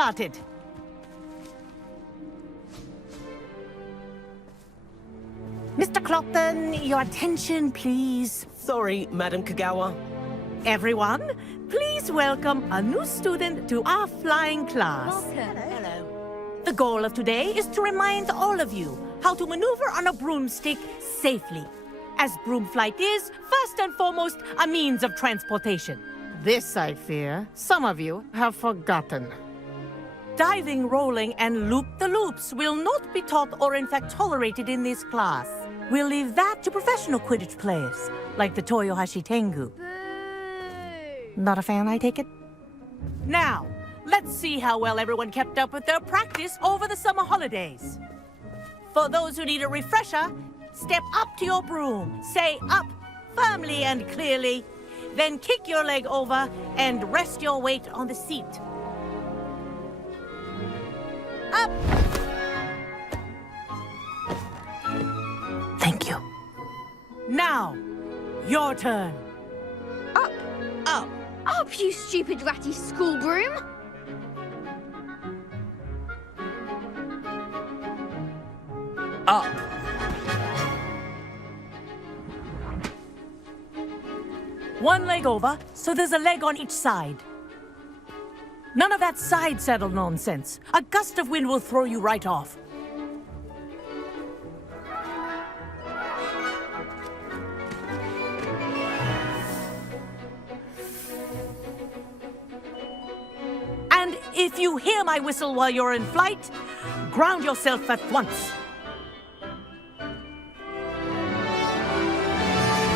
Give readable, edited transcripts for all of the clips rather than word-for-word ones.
started. Mr. Clopton, your attention, please. Sorry, Madam Kagawa. Everyone, please welcome a new student to our flying class. Hello. The goal of today is to remind all of you how to maneuver on a broomstick safely, as broom flight is, first and foremost, a means of transportation. This, I fear, some of you have forgotten. Diving, rolling, and loop-the-loops will not be taught or in fact tolerated in this class. We'll leave that to professional Quidditch players, like the Toyohashi Tengu. Not a fan, I take it? Now, let's see how well everyone kept up with their practice over the summer holidays. For those who need a refresher, step up to your broom, say up firmly and clearly, then kick your leg over and rest your weight on the seat. Up! Thank you. Now, your turn. Up! Up! Up, you stupid ratty school broom! Up! One leg over, so there's a leg on each side. None of that side saddle nonsense. A gust of wind will throw you right off. And if you hear my whistle while you're in flight, ground yourself at once.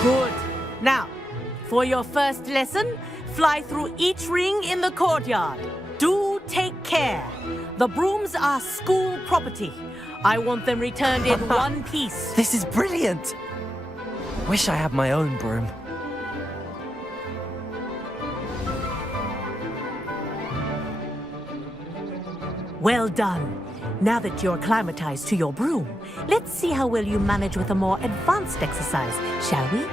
Good. Now, for your first lesson, fly through each ring in the courtyard. Do take care. The brooms are school property. I want them returned in one piece. This is brilliant! Wish I had my own broom. Well done. Now that you're acclimatized to your broom, let's see how well you manage with a more advanced exercise, shall we?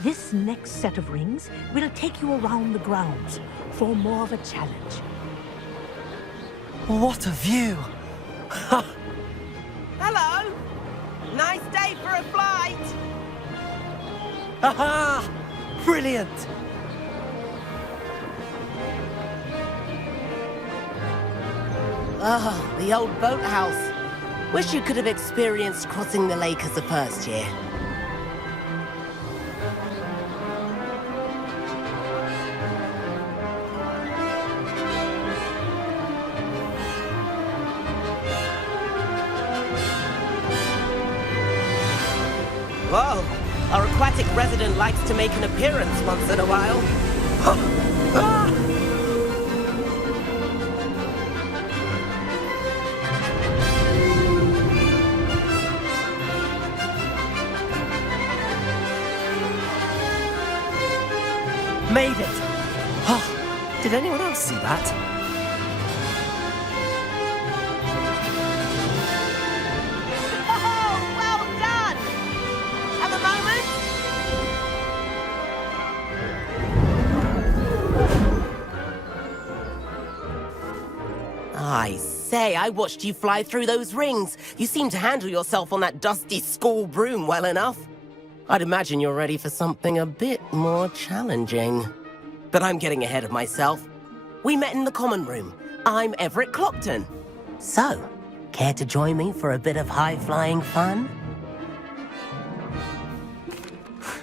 This next set of rings will take you around the grounds for more of a challenge. What a view! Hello! Nice day for a flight! Haha! Brilliant! Oh, the old boathouse. Wish you could have experienced crossing the lake as a first year. Whoa! Our aquatic resident likes to make an appearance once in a while. Made it! Oh, did anyone else see that? Oh, well done! Have a moment? I say, I watched you fly through those rings. You seem to handle yourself on that dusty school broom well enough. I'd imagine you're ready for something a bit more challenging. But I'm getting ahead of myself. We met in the common room. I'm Everett Clopton. So, care to join me for a bit of high-flying fun?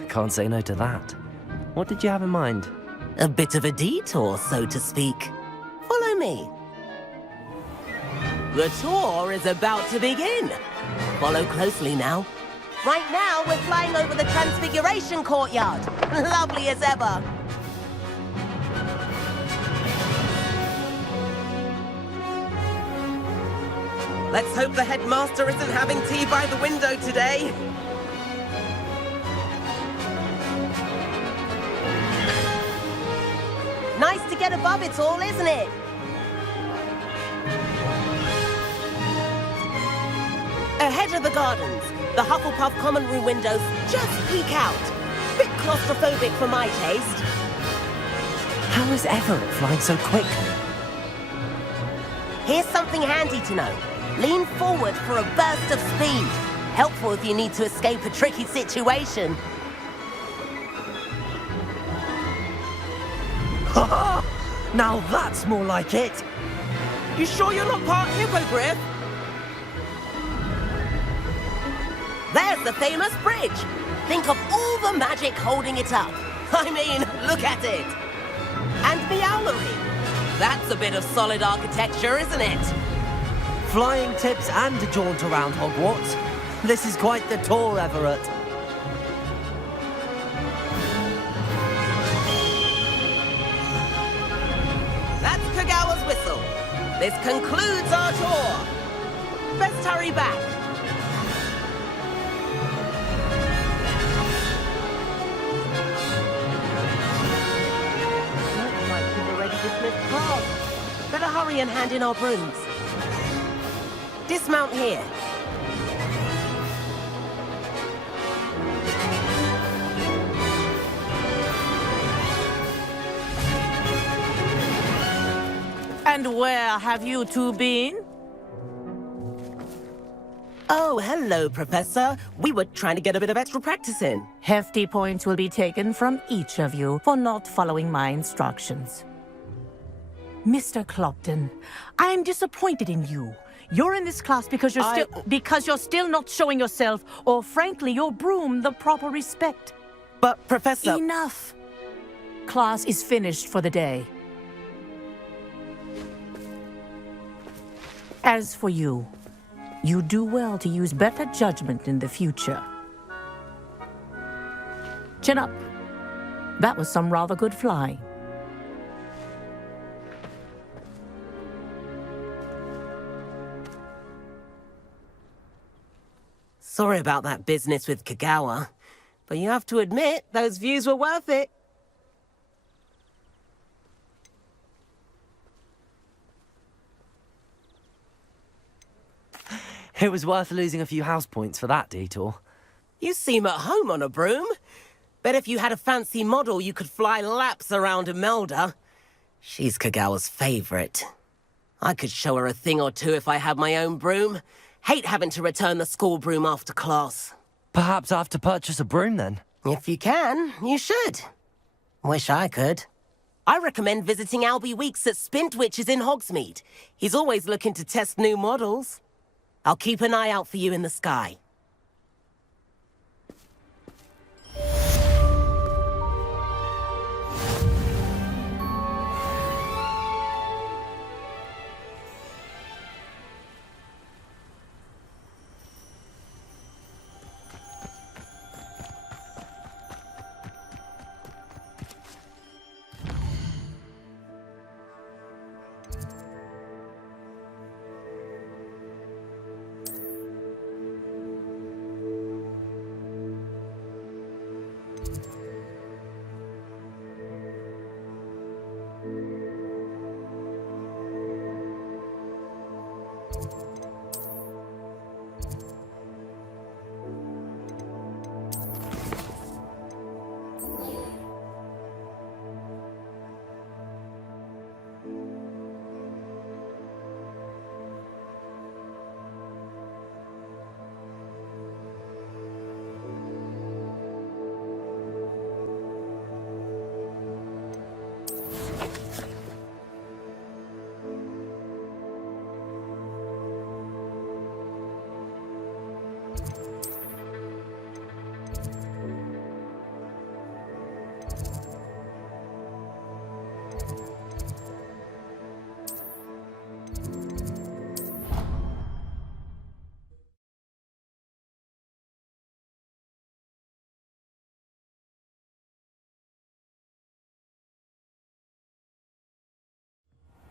Can't say no to that. What did you have in mind? A bit of a detour, so to speak. Follow me. The tour is about to begin. Follow closely now. Right now, we're flying over the Transfiguration Courtyard. Lovely as ever. Let's hope the headmaster isn't having tea by the window today. Nice to get above it all, isn't it? Ahead of the gardens, the Hufflepuff common room windows just peek out. Bit claustrophobic for my taste. How is Everett flying so quickly? Here's something handy to know. Lean forward for a burst of speed. Helpful if you need to escape a tricky situation. Now that's more like it. You sure you're not part hippogriff? There's the famous bridge. Think of all the magic holding it up. I mean, look at it. And Meowlery. That's a bit of solid architecture, isn't it? Flying tips and a jaunt around Hogwarts. This is quite the tour, Everett. That's Kagawa's whistle. This concludes our tour. Best hurry back. Looks like we've already dismissed class. Better hurry and hand in our brooms. Dismount here. And where have you two been? Oh, hello, Professor. We were trying to get a bit of extra practice in. Hefty points will be taken from each of you for not following my instructions. Mr. Clopton, I am disappointed in you. You're in this class because you're still not showing yourself, or frankly, your broom the proper respect. But, Professor... Enough. Class is finished for the day. As for you, you do well to use better judgment in the future. Chin up. That was some rather good flying. Sorry about that business with Kagawa, but you have to admit, those views were worth it. It was worth losing a few house points for that detour. You seem at home on a broom. Bet if you had a fancy model, you could fly laps around Imelda. She's Kagawa's favorite. I could show her a thing or two if I had my own broom. Hate having to return the school broom after class. Perhaps I have to purchase a broom then. If you can, you should. Wish I could. I recommend visiting Albie Weeks at Spintwitches in Hogsmeade. He's always looking to test new models. I'll keep an eye out for you in the sky.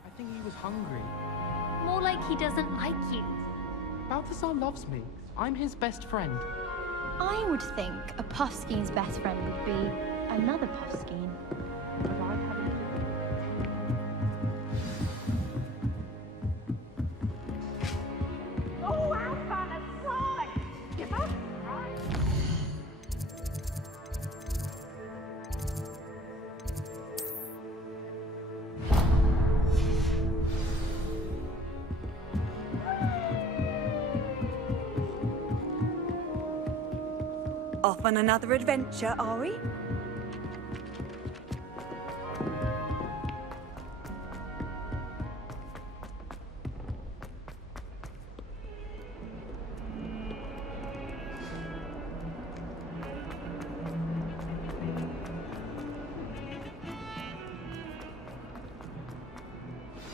I think he was hungry. More like he doesn't like you. Balthazar loves me. I'm his best friend. I would think a Puffskeen's best friend would be another Puffskeen. If I hadn't... Off on another adventure, are we?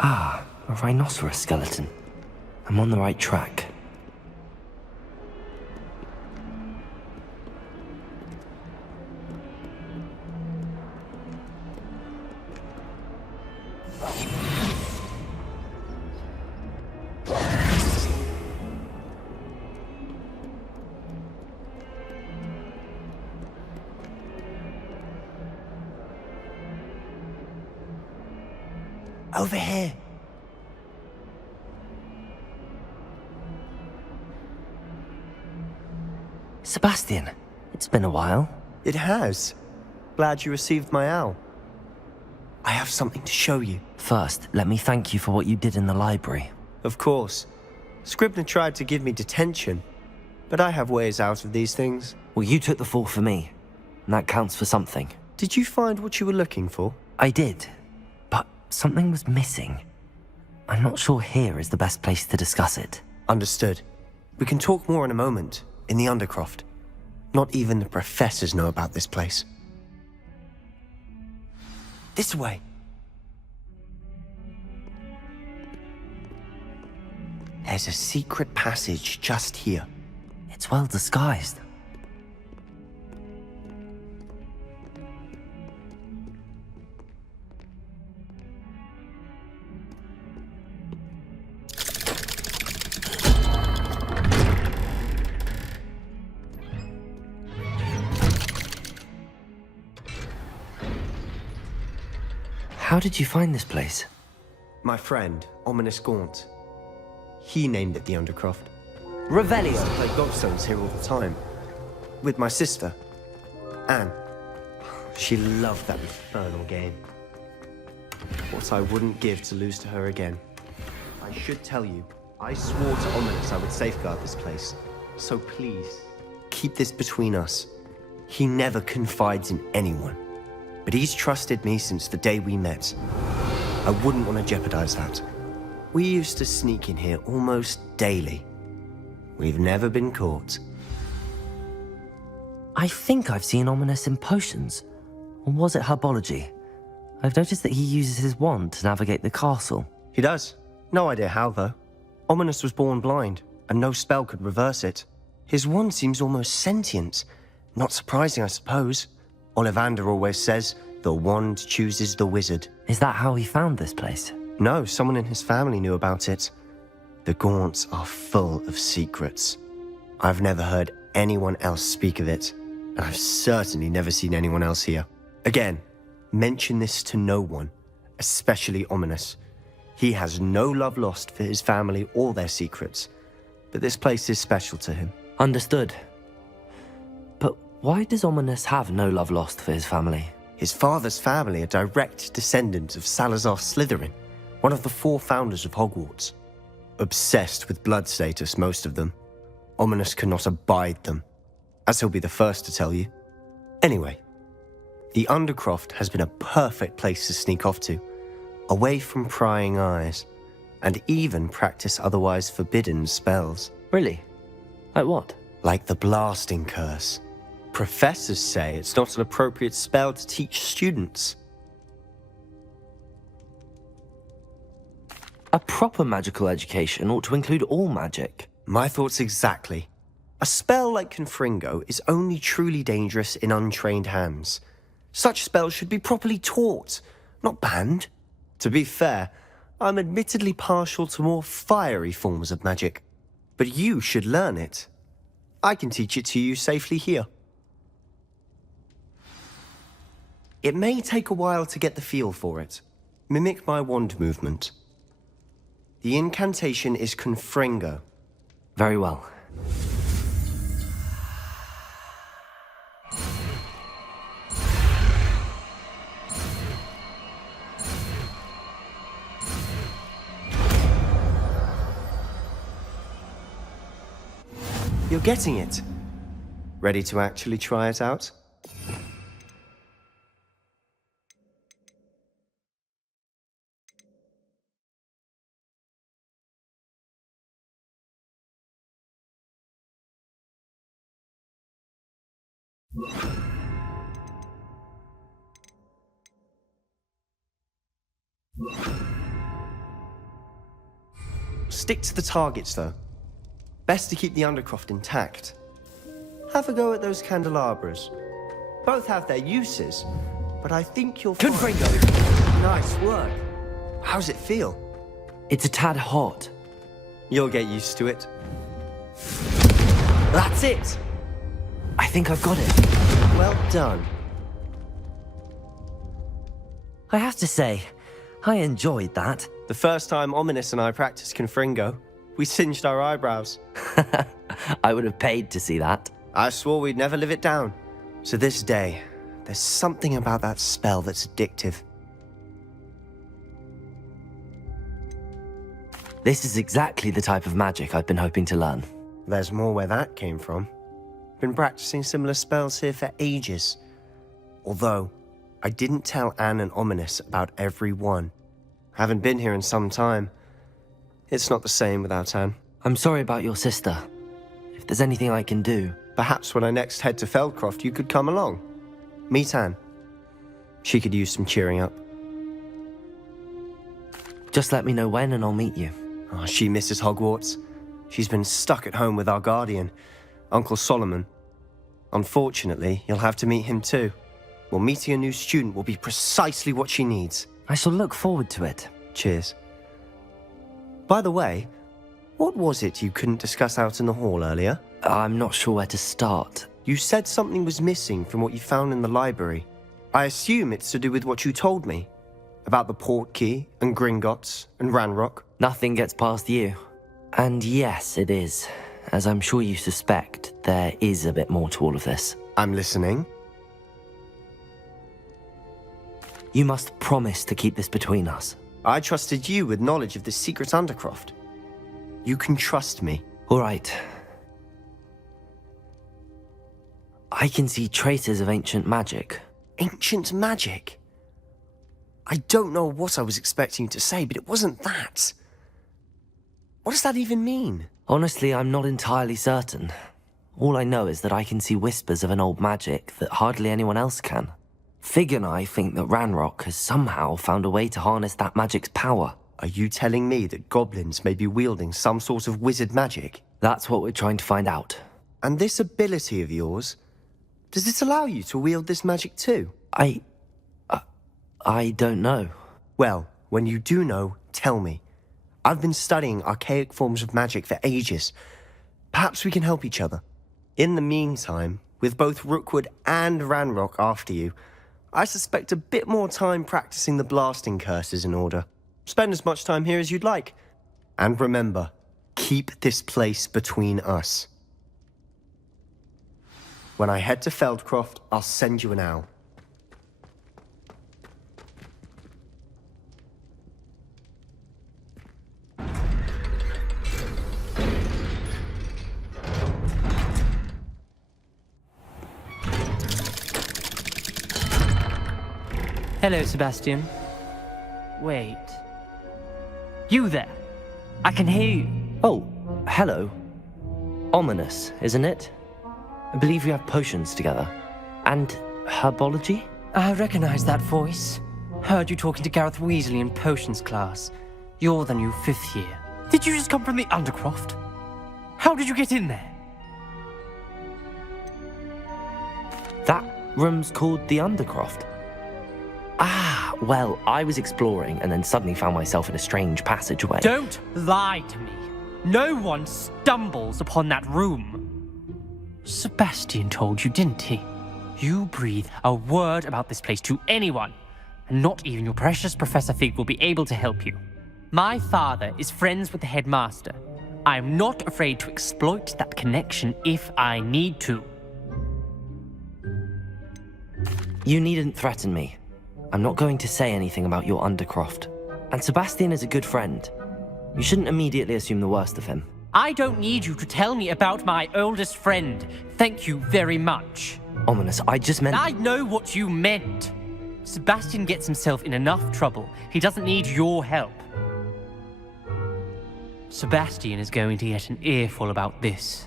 Ah, a rhinoceros skeleton. I'm on the right track. Over here. Sebastian, it's been a while. It has. Glad you received my owl. I have something to show you. First, let me thank you for what you did in the library. Of course. Scribner tried to give me detention, but I have ways out of these things. Well, you took the fall for me, and that counts for something. Did you find what you were looking for? I did, but something was missing. I'm not sure here is the best place to discuss it. Understood. We can talk more in a moment, in the Undercroft. Not even the professors know about this place. This way. There's a secret passage just here. It's well disguised. How did you find this place? My friend, Ominous Gaunt. He named it the Undercroft. Rebellious. I play gobstones here all the time. With my sister, Anne. She loved that infernal game. What I wouldn't give to lose to her again. I should tell you, I swore to Ominous I would safeguard this place. So please, keep this between us. He never confides in anyone. But he's trusted me since the day we met. I wouldn't want to jeopardize that. We used to sneak in here almost daily. We've never been caught. I think I've seen Ominous in potions. Or was it herbology? I've noticed that he uses his wand to navigate the castle. He does. No idea how, though. Ominous was born blind, and no spell could reverse it. His wand seems almost sentient. Not surprising, I suppose. Ollivander always says, the wand chooses the wizard. Is that how he found this place? No, someone in his family knew about it. The Gaunts are full of secrets. I've never heard anyone else speak of it, and I've certainly never seen anyone else here. Again, mention this to no one, especially Ominous. He has no love lost for his family or their secrets, but this place is special to him. Understood. But why does Ominous have no love lost for his family? His father's family are direct descendants of Salazar Slytherin, one of the 4 founders of Hogwarts. Obsessed with blood status, most of them. Ominous cannot abide them, as he'll be the first to tell you. Anyway, the Undercroft has been a perfect place to sneak off to, away from prying eyes, and even practice otherwise forbidden spells. Really? Like what? Like the blasting curse. Professors say it's not an appropriate spell to teach students. A proper magical education ought to include all magic. My thoughts exactly. A spell like Confringo is only truly dangerous in untrained hands. Such spells should be properly taught, not banned. To be fair, I'm admittedly partial to more fiery forms of magic. But you should learn it. I can teach it to you safely here. It may take a while to get the feel for it. Mimic my wand movement. The incantation is Confringo. Very well. You're getting it. Ready to actually try it out? Stick to the targets, though. Best to keep the Undercroft intact. Have a go at those candelabras. Both have their uses, but I think you'll find... Confringo! Nice work. How's it feel? It's a tad hot. You'll get used to it. That's it! I think I've got it. Well done. I have to say, I enjoyed that. The first time Ominous and I practiced Confringo, we singed our eyebrows. I would have paid to see that. I swore we'd never live it down. So this day, there's something about that spell that's addictive. This is exactly the type of magic I've been hoping to learn. There's more where that came from. Been practicing similar spells here for ages. Although, I didn't tell Anne and Ominous about every one. Haven't been here in some time. It's not the same without Anne. I'm sorry about your sister. If there's anything I can do... Perhaps when I next head to Feldcroft, you could come along. Meet Anne. She could use some cheering up. Just let me know when and I'll meet you. Oh, she misses Hogwarts. She's been stuck at home with our guardian, Uncle Solomon. Unfortunately, you'll have to meet him too. Well, meeting a new student will be precisely what she needs. I shall look forward to it. Cheers. By the way, what was it you couldn't discuss out in the hall earlier? I'm not sure where to start. You said something was missing from what you found in the library. I assume it's to do with what you told me. About the Portkey, and Gringotts, and Ranrok. Nothing gets past you. And yes, it is. As I'm sure you suspect, there is a bit more to all of this. I'm listening. You must promise to keep this between us. I trusted you with knowledge of the secret Undercroft. You can trust me. All right. I can see traces of ancient magic. Ancient magic? I don't know what I was expecting you to say, but it wasn't that. What does that even mean? Honestly, I'm not entirely certain. All I know is that I can see whispers of an old magic that hardly anyone else can. Fig and I think that Ranrok has somehow found a way to harness that magic's power. Are you telling me that goblins may be wielding some sort of wizard magic? That's what we're trying to find out. And this ability of yours, does it allow you to wield this magic too? I don't know. Well, when you do know, tell me. I've been studying archaic forms of magic for ages. Perhaps we can help each other. In the meantime, with both Rookwood and Ranrok after you, I suspect a bit more time practicing the blasting curse is in order. Spend as much time here as you'd like. And remember, keep this place between us. When I head to Feldcroft, I'll send you an owl. Hello, Sebastian. Wait. You there? I can hear you. Oh, hello. Ominous, isn't it? I believe we have potions together. And herbology? I recognize that voice. Heard you talking to Gareth Weasley in potions class. You're the new 5th year. Did you just come from the Undercroft? How did you get in there? That room's called the Undercroft. Ah, well, I was exploring and then suddenly found myself in a strange passageway. Don't lie to me. No one stumbles upon that room. Sebastian told you, didn't he? You breathe a word about this place to anyone, and not even your precious Professor Fig will be able to help you. My father is friends with the headmaster. I am not afraid to exploit that connection if I need to. You needn't threaten me. I'm not going to say anything about your Undercroft. And Sebastian is a good friend. You shouldn't immediately assume the worst of him. I don't need you to tell me about my oldest friend. Thank you very much. Ominous, I just meant... I know what you meant. Sebastian gets himself in enough trouble. He doesn't need your help. Sebastian is going to get an earful about this.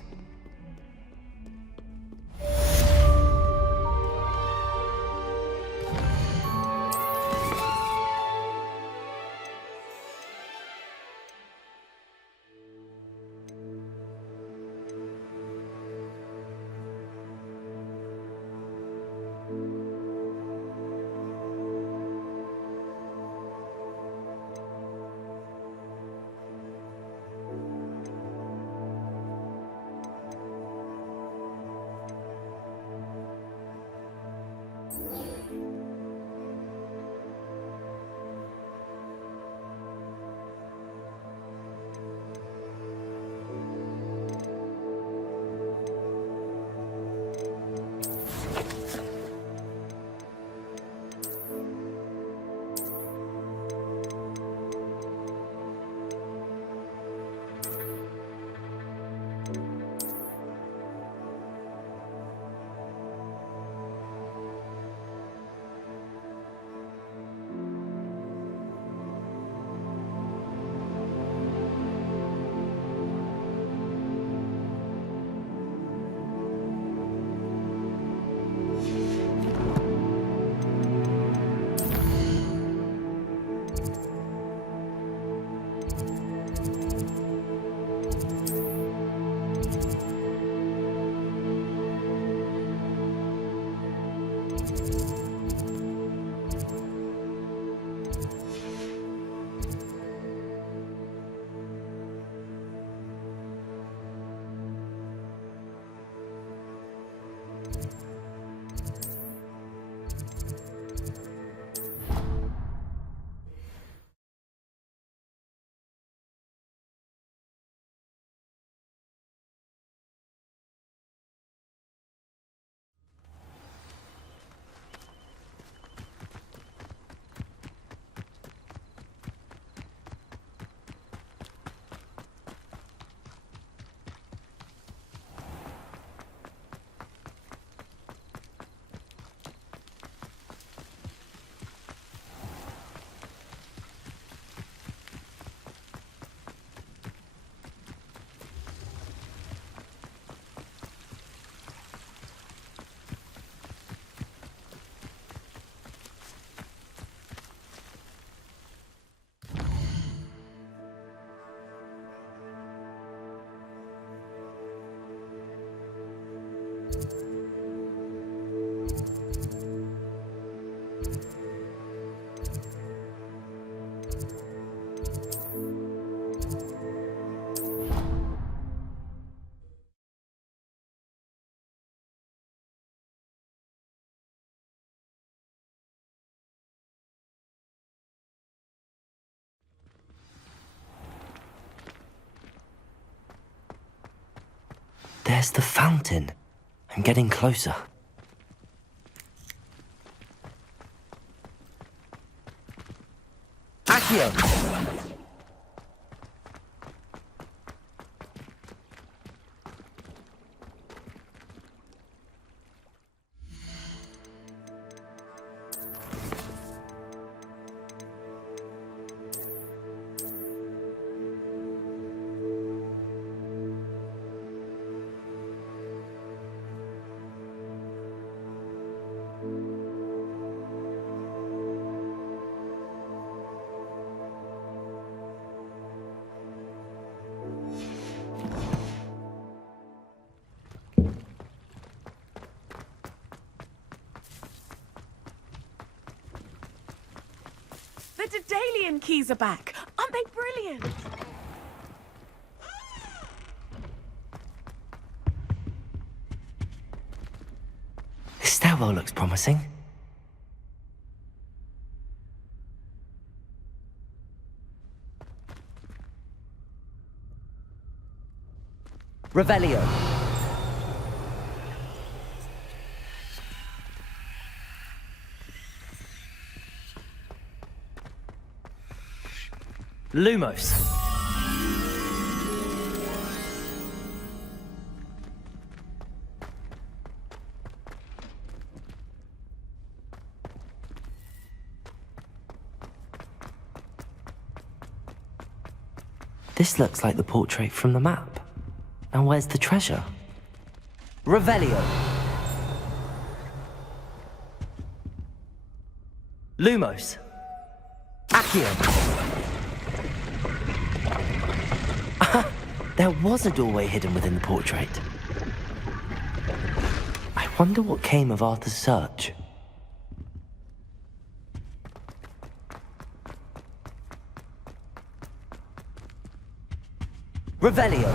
There's the fountain. I'm getting closer. Accio! The Daedalian keys are back. Aren't they brilliant? This stairwell looks promising. Revelio. Lumos. This looks like the portrait from the map. Now where's the treasure? Revelio. Lumos. Accio. There was a doorway hidden within the portrait. I wonder what came of Arthur's search. Revelio.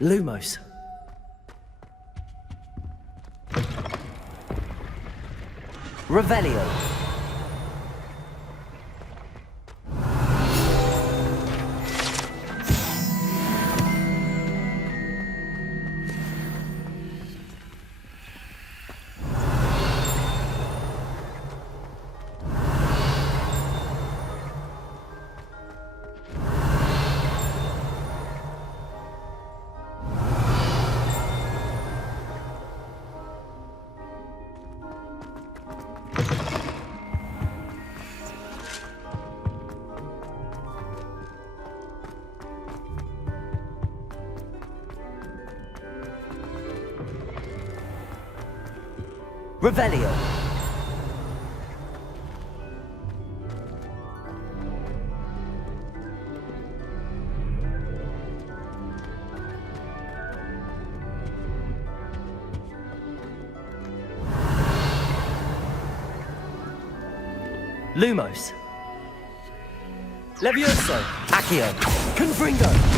Lumos. Revelio. Revelio. Lumos. Levioso. Accio. Confringo.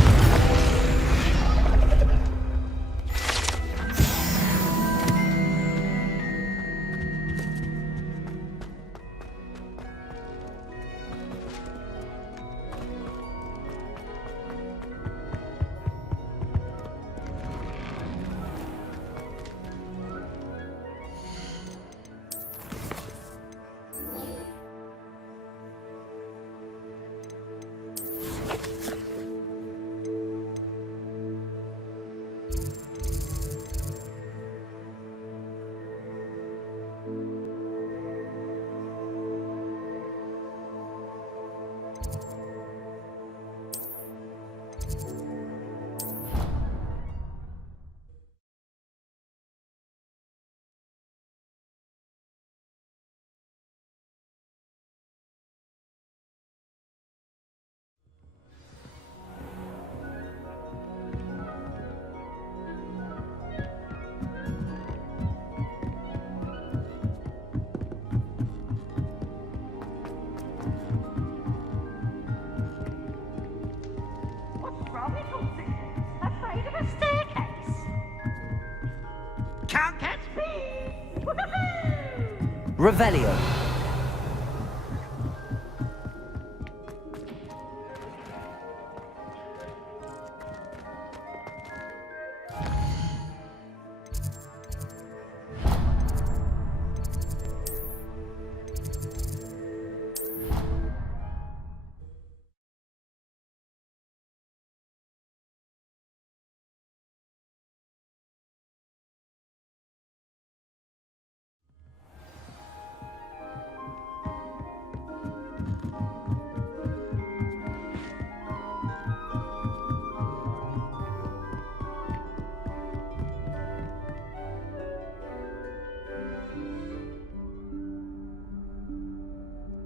Revelio.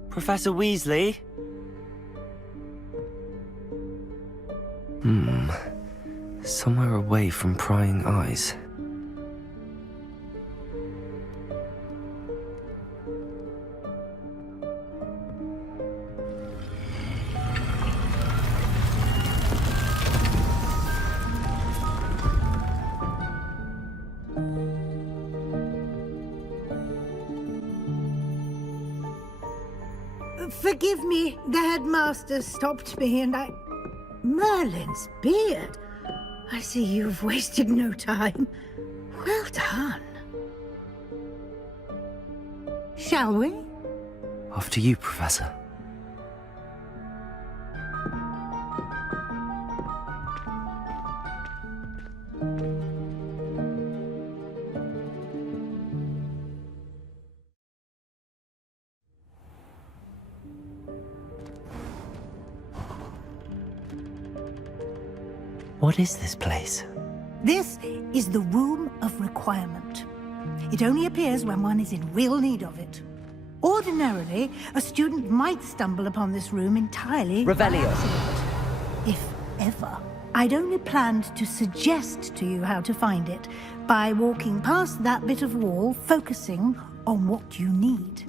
Professor Weasley? Somewhere away from prying eyes. Forgive me, the headmaster stopped me and I... Merlin's beard. I see you've wasted no time. Well done. Shall we? After you, Professor. What is this place? This is the Room of Requirement. It only appears when one is in real need of it. Ordinarily, a student might stumble upon this room entirely by Rebellious. accident, if ever. I'd only planned to suggest to you how to find it by walking past that bit of wall, focusing on what you need.